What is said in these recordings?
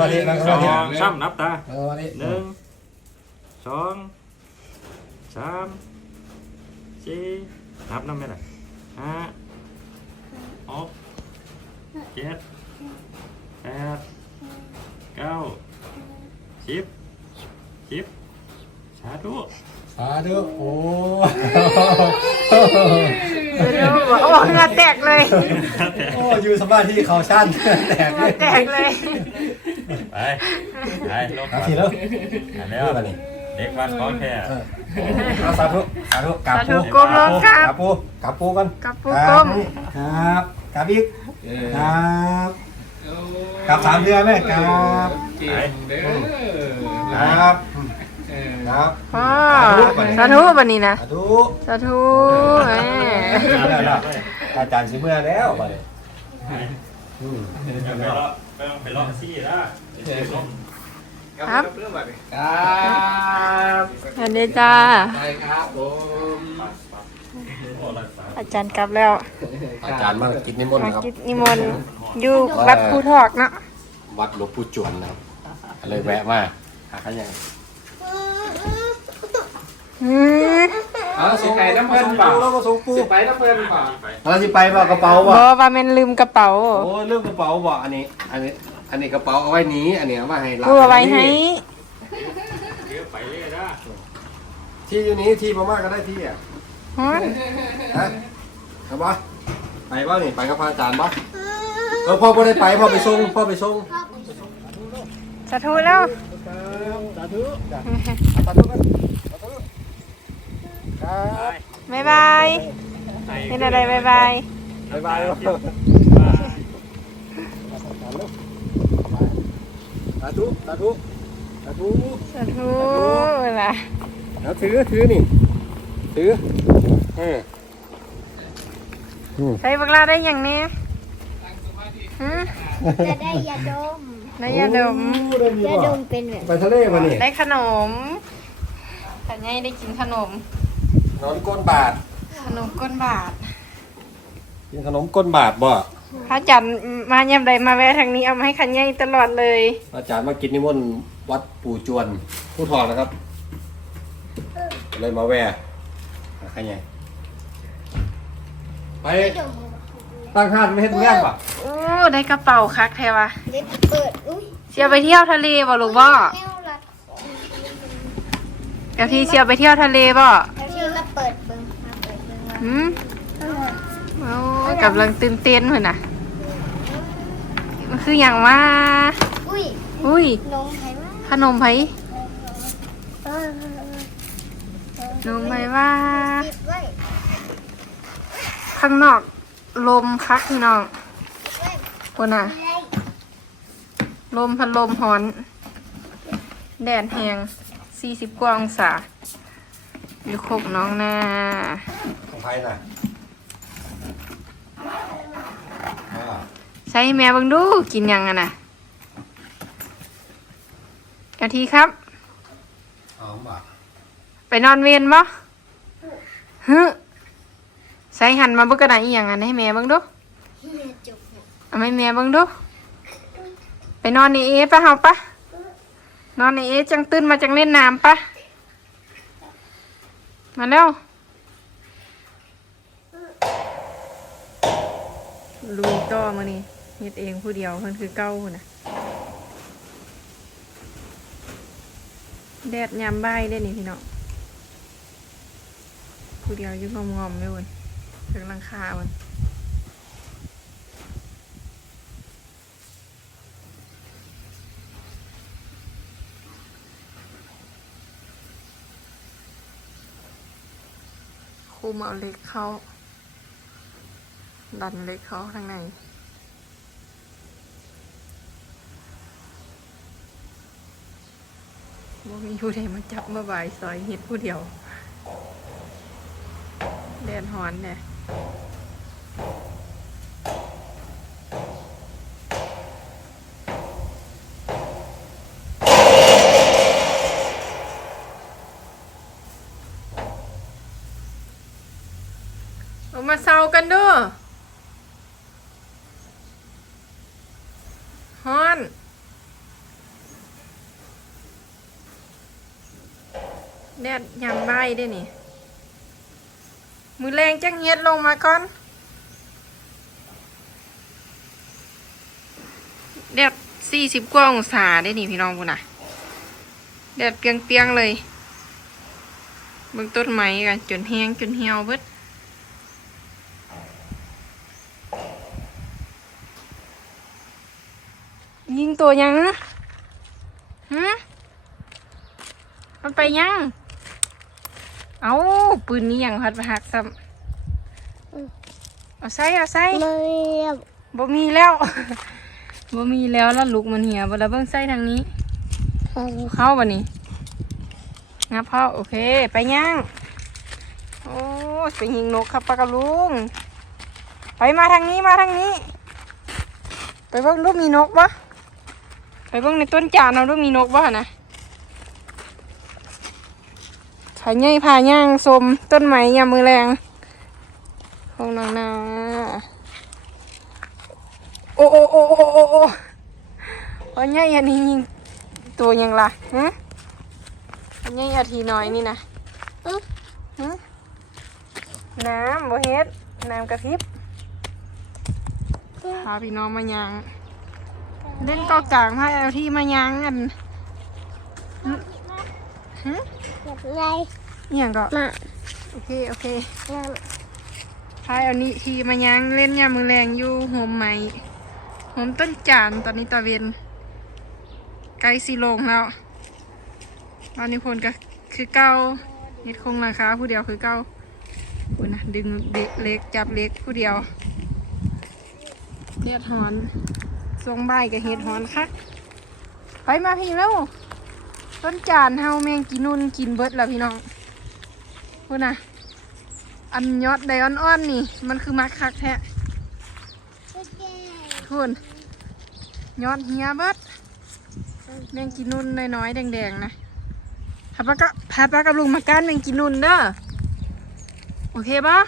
มาธินั่งสสมาอธิงสามนับตานั่งสมาธิหนึ่งสองสามสี่นับนับไม่ได้ห้าหกเจ็ดแปดเก้าสิบสิบสาธุสาธุโอ้ดูบอกโอ้เหงื่อแตกเลย โอ้อยู่สมาธิเขาชั้นแตกเหเลงื่อย แตกเลย ไปไปลงนาทีแล้วอะเรื่แล้อวงอะไรนี่เด็กวันของแท้เออเอาสาธุสาธุกราบสาธุปูก้มลงคกรับราบปูกราบปูกันกับปูก้มครับกราบอีกครับกราบสามเดือนไหมครับเก่งเด้อครับเออครับพ่อสาธุบันนี้นะสาธุสาธุแหมแล้วแล้วอาจารย์สิเมื่อแล้วบัดนี้ อืมไปเลาะไปลองไปเลาะซี่ละครับ เรื่องแบบนี้ครับอันนี้จ้า ไปครับผมโอ้รักษาอาจารย์กลับแล้วอาจารย์มากินนิมนต์มานะครับ กิจนิมนต์อยู่วัดภูทอกเนาะวัดหลวงปู่จวนนะครับเลยแวะมาหาข้ายังอืม เอาสิไปน้ำเพิ่นเปล่าแล้วก็ส่งปูสิไปน้ำเพิ่นเปล่าเราสิไปบ่ากระเป๋าบบ่อว่าแมันลืมกระเป๋าโอ้เรื่องกระเป๋าบ่อันนี้ อันนี้ อันนี้กระเป๋าเอาไว้หนี้ อันนี้เอาไว้ให้หลานกูเอาไว้ให้เดี๋ยวไปเลยนะที่อยู่นี้ที่ประมาณก็ได้ที่อะฮะฮะเอาบ่ไปบ่นี่ไปกับพระอาจารย์บ่เออพ่อบ่ได้ไปพ่อไปส่งพ่อไปส่งสาธุแล้วสาธุจ้ะสาธุกันสาธุ ครับบ๊ายบายเป็นอะไรบ๊ายบายบ๊ายบายสาธุสาธุสาธุสาธุล่ะเอาถือถือนี่ถือเออใช้บักลาได้อย่างนี้ฮะจะได้ยาดมได้ยาดมโอ้ได้มียาบ่ดมเป็นแบบไปทะเลมานี่ได้ขนมแต่ไงได้กินขนม นอนก้นบาทขนมก้นบาทกินขนมก้นบาทบ่พระอาจันทร์มายามใดมาแวะทางนี้เอามาให้ขันใหญ่ตลอดเลย อาจารย์มากินนิมนต์วัดปู่จวนผู้ทองนะครับ เลยมาแวะใครไงไปตั้งห้านไม่เห็นงานป่ะโอ้ได้กระเป๋าคักแท้วะเล็บเปิดอุ้ยเชียวไปเที่ยวทะเลบ่ลูกบ่แนวรัดกะพี่เชียวไปเที่ยวทะเลบ่แล้วที่ก็ เปิดเบิ้งมาเปิดเบิ้งมาหืมโอ้ยกำลังตื่นเต้นเหมือนน่ะมันคืออย่างว่า อุ้ยอุ้ย นมไผ่ว่าขนมไผเออนมไผว่าปิดไว้ข้างนอกลมคักพี่น้องปิดไว้คนน่ะไว้ลมพัดลมฮ้อน แดดแหงสี่สิบกว่าองศา อยู่โคกน้องนาของไทยน่ะอ่าใช้แม่เบังดูกินยังอะน่ะกะทีครับ หอมบ่ะไปนอนเวรบ่ฮึใส่หันมาเบิ่งกระดาษอีหยังอันให้แม่เบิ่งดูเฮียจุกเนี่ยเอาให้แม่เบิ่งดู ไปนอนในเอปะเฮาปะนอนในเอจังตื่นมาจังเล่นน้ำปะ มาแล้ว ลุยต่อมานี่เฮ็ดเองผู้เดียวเพิ่นคือเก้านน่ะแดดยามบ่ายได้นี่พี่น้องผู้เดียวยุ่งงอมๆเลยเว้ยถึงหลังคามัน ยคุมเอาเล็กเข้า ดันเล็กเข้าข้างในว่ามีผู้ใดมาจับมาบ่ายซอยเห็ดผู้เดียวแดนหอนเนี่ย มาเซากันเด้อฮอนแดดยัมใบได้นี่ มือแรงจังเฮ็ดลงมาก่อนแดดสี่สิบกว่าองศาได้นี่พี่น้องคุณนะแดดเปียงๆเลยบึงต้นไม้กันจนแห้งจนเหี่ยวเบิด ยิงตัวยังฮะมันไปยัง เอาปืนนี้ยังพัดไปหักซ้ำเอาใส่เอาใส่เลยบ่มีแล้วบ่มีแล้วแล้วลูกมันเหี่ยบ่แล้วเบิ่งใส่ทางนี้ เข้าบ่นี่งับเข้าโอเค ไปย่างโอ้ยไปยิงนกครับปากกะลุง ไปมาทางนี้มาทางนี้ ไปเบิ่งรูปมีนกบ่ ไปเบิ่งในต้นจานเอารูปมีนกบ่นะผาใหญ่ผาย่างสมต้นไม้ยามมือแรงของนางนาโอ้โอ้โอ้โอ้โอ้โอ้ผาใหญ่อันนี้ยิงตัวยังล่ะฮะอันนี้อาทีน้อยนี่นะอึ๊ะฮะน้ำบ่เฮ็ดน้ำกระพริบพาพี่น้องมายัง เล่นเก็กลางพาเอาที่มายังกันฮะแบบไรอหย่างก็มาโอเคโอเคงานพายเอานี่ทีมายังเล่นยามมือแรงอยู่โฮมใหม่โฮมต้นจานตอนนี้ตะเวนใกล้สีลงแล้วตอนนี้พลก็คือเก้าเฮ็ดคงราคาผู้เดียวคือเก้าคุณนะดึงเด็กเล็กจับเล็กผู้เดียวเฮ็ดหอน ทรงใบกับเฮ็ดหอนคักไปมาพี่แล้วต้นจานเฮาแมงกินนุ่นกินเบิดแล้วพี่น้องคุณนะอันยอดไดออนๆนี่ มันคือมักคักแท้ทุนยอดเฮียเบิดแมงกินนุ่นน้อยๆแดงๆนะพาปะก็พาปะกับลุงมาก้านแมงกินนุ่นเด้อโอเคปะ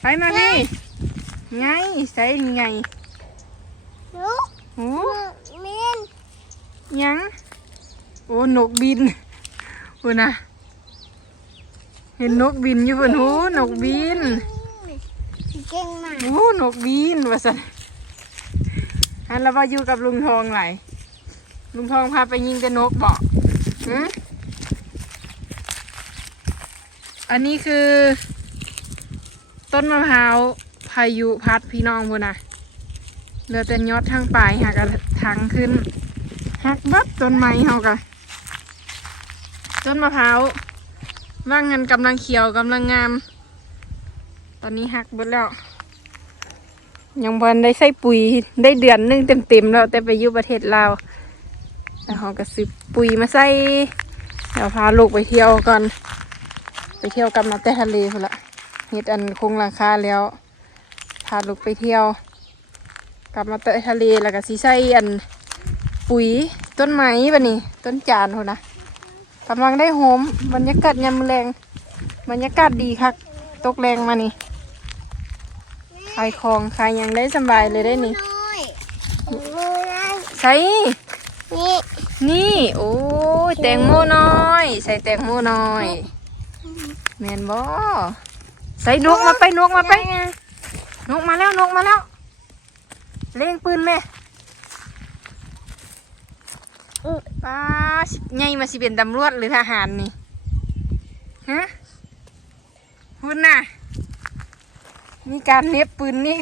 ไปมาพี่ไงใส่ไง ลูกโอ้มินยัง โอ้นกบินพูนนะเห็นนกบินอยู่บนหูนกบินเก่งมากโอ้นกบินว่าสันฮันแล้วว่าอยู่กับลุงทองไหลายลุงทองพาไปยิงแต่นกบอกหืออันนี้คือ ต้นมะพร้าวพายุพัดพี่น้องบุนะ เหลือแต่ยอดทางปลายหักกะทางขึ้นหักบัดต้นไม้เฮากะต้นมะพร้าวว่างเงินกำลังเขียวกำลังงาม ตอนนี้หักเบิดแล้ว ยังบอลได้ใส่ปุ๋ยได้เดือนนึงเต็มๆแล้วแต่ไปอยู่ประเทศลาวแล้วเขาก็ซื้อปุ๋ยมาใส่เดี๋ยวพาลูกไปเที่ยวก่อน ไปเที่ยวกับมาแต่ทะเลพุ่นละเฮ็ดอันคงราคาแล้ว พาลูกไปเที่ยว กลับมาแต่ทะเลแล้วก็สิใส่อันปุ๋ยต้นไม้บะนี่ต้นจานพุ่นนะกำลังได้โหมบรรยากาศยามแรงบรรยากาศดีคักตกแรงมานี่ขายของขายยังได้สบายเลยได้นี่น้อยมือนั่นใส่นี่นี่โอ้ยแตงโมน้อย ใส่แตงโมน้อยแมนบอใส่นกมาไปนกมาไปนกมาแล้วนกมาแล้ว เล่งปืนแม่อู้ป้าไงมาสิเป็นตำรวจหรือทหารนี่ฮะคุณน่ะ มีการเน็บปืนนี่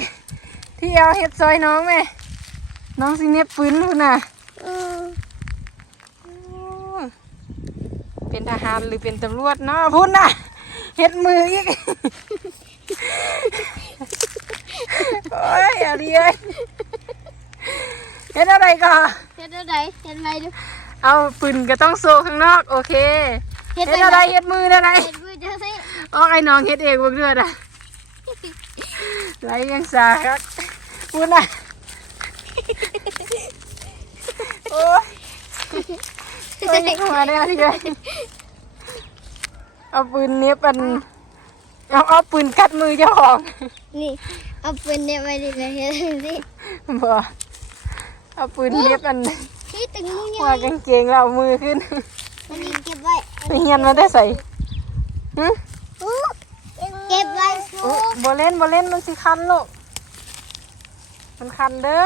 ที่เอาเฮ็ดซอยน้องไหมน้องสิเน็บปืนคุณน่ะเป็นทหารหรือเป็นตำรวจเนาะพุ่นน่ะเฮ็ดมืออีกโอ้ยอะไรเอ้ย เฮ็ดอะไรก่อนเฮ็ดอะไรเฮ็ดอะไรดูเอาปืนก็ต้องโซข้างนอกโอเคเฮ็ดอะไรเฮ็ดมืออะไรเฮ็ดมือจะสิอ๋อไอ้น้องเฮ็ดเองเบิ่งเดือดอะไรยังสาครับพุ่นน่ะโอ้ยโอ้ยเข้ามาได้อะไรเลยเอาปืนเนี้ยปันเอาเอาปืนกัดมือเจ้าของ นี่ เอาปืนเนี่ยไปดิไปเฮ็ดสิบ่ เอาปืนเนี้ยปันที่ตึงมือหัวใหญ่กางเกงเราเอามือขึ้นอันนี้เก็บไว้ไอ้เฮียนมาได้ใส่หึเก็บไว้สูอุ๊ยบ่เล่นบ่เล่นมันสิคันลูกมันคันเด้อ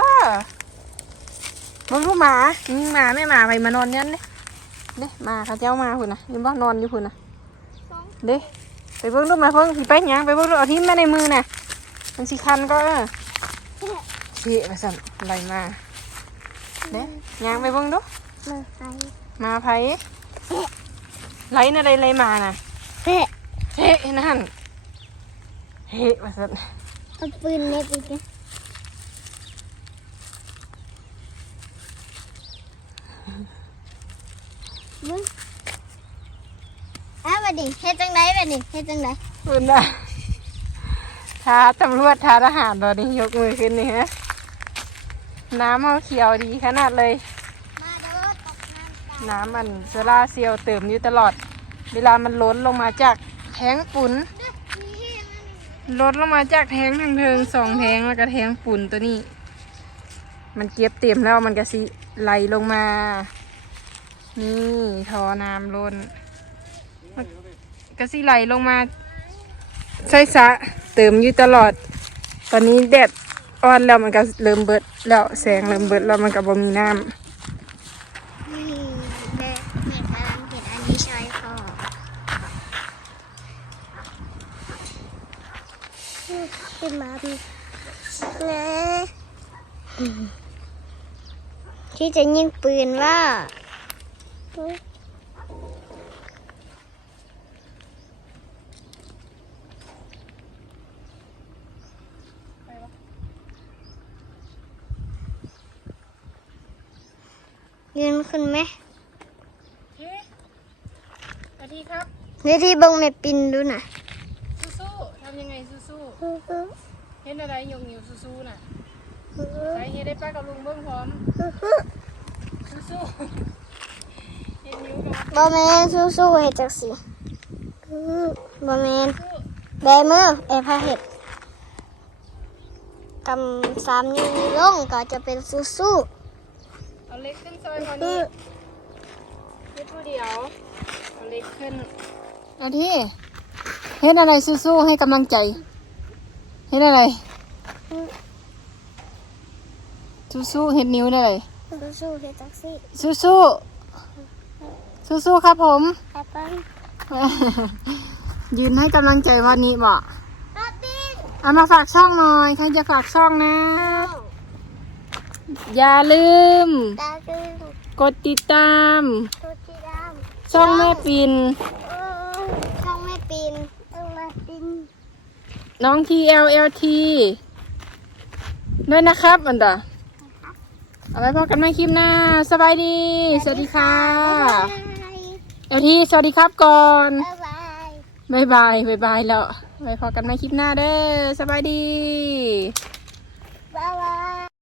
มึงรู้หมานี่หมาไม่หมาไปมานอนยันเด้เด้หมาเขาเจ้ามาพุ่นน่ะนี่บ่นอนอยู่พุ่นน่ะเด้ไปเบิ่งดูมาเพิ่งสิไปหยังไปเบิ่งดูเอาทิ่มมาในมือน่ะมันสิคันก็เออสิว่าซั่นไหลมา เด้หยังไปเบิ่งดูมือใครมาไผไหลน่ะใดไหลมาน่ะเฮ้เฮ้นั่นเฮ้ว่าซั่นเอาปืนเน็บอีกนะมึงอ้าวบัดดิเฮ็ดจังไดบัดดิเฮ็ดจังไดคุณน่ะท้าตำรวจท้าทหารตอนนี้ยกมือขึ้นนี่ฮะ น้ำเขาเขียวดีขนาดเลย มาเด้อตกน้ำกันน้ำมันโซล่าร์เซลล์เติมอยู่ตลอด เวลามันล้นลงมาจากแทงปุ่นล้นลงมาจากแทงทางเทิงสองแทงแล้วก็แทงปุ่นตัวนี้ มันเก็บเต็มแล้วมันก็สิไหลลงมา นี่ทอน้ำล้นมันก็สิไหลลงมาใส่สระเติมอยู่ตลอด ตอนนี้แดด อ่อนแล้วมันก็เริ่มเบิดแล้วแสงเริ่มเบิดแล้วมันก็บ่มีน้ำนี่แม่แม่กำลังเห็นอันนี้ใช่พ่อขึ้นมาพี่เลยที่จะยิงปืนว่า ยืนขึ้นไหมสวัสดีครับนี่ที่เบังแม่ปินดูน่ะสู้ๆทำยังไงสู้ๆเห็นอะไรยงนิ้วสู้ๆน่ะใส่เฮ็ดได้ป้ากับลุงเบิ้งพร้อมสู้ๆเห็นนิ้วกับบอแมนสู้ๆเห็ดจักสิบอแมนแบมือเอพาเห็ดกำสามนิ้วลงก็จะเป็นสู้เอา เล็กขึ้นซอยกว่านี้เฮ็ดผู้เดียวเอาเล็กขึ้นเอาที่เฮ็ดอะไรสู้ๆให้กำลังใจเฮ็ดอะไรสู้ๆเฮ็ดนิ้วได้เลยๆสู้ๆเห็ดจักสิสู้ๆสู้ๆครับผมแอปเปิ้ลยืนให้กำลังใจวันนี้บอกตัดดินเอามาฝากช่องหน่อยใครจะฝากช่องนะ อย่าลืม ตาดึงกดติดตามตัวที่ดช่องแม่ปินำเออช่องแม่ปินต้องมาปินน้อง TLLT ด้วยนะครับอันดาเอาไว้พบกันใหม่คลิปหน้า สบายดี สวัสดีค่ะ บ๊ายบาย LT สวัสดีครับก่อน บ๊ายบาย บายบายบายบายแล้วไว้พบกันใหม่คลิปหน้าเด้อสบายดีบ๊ายบาย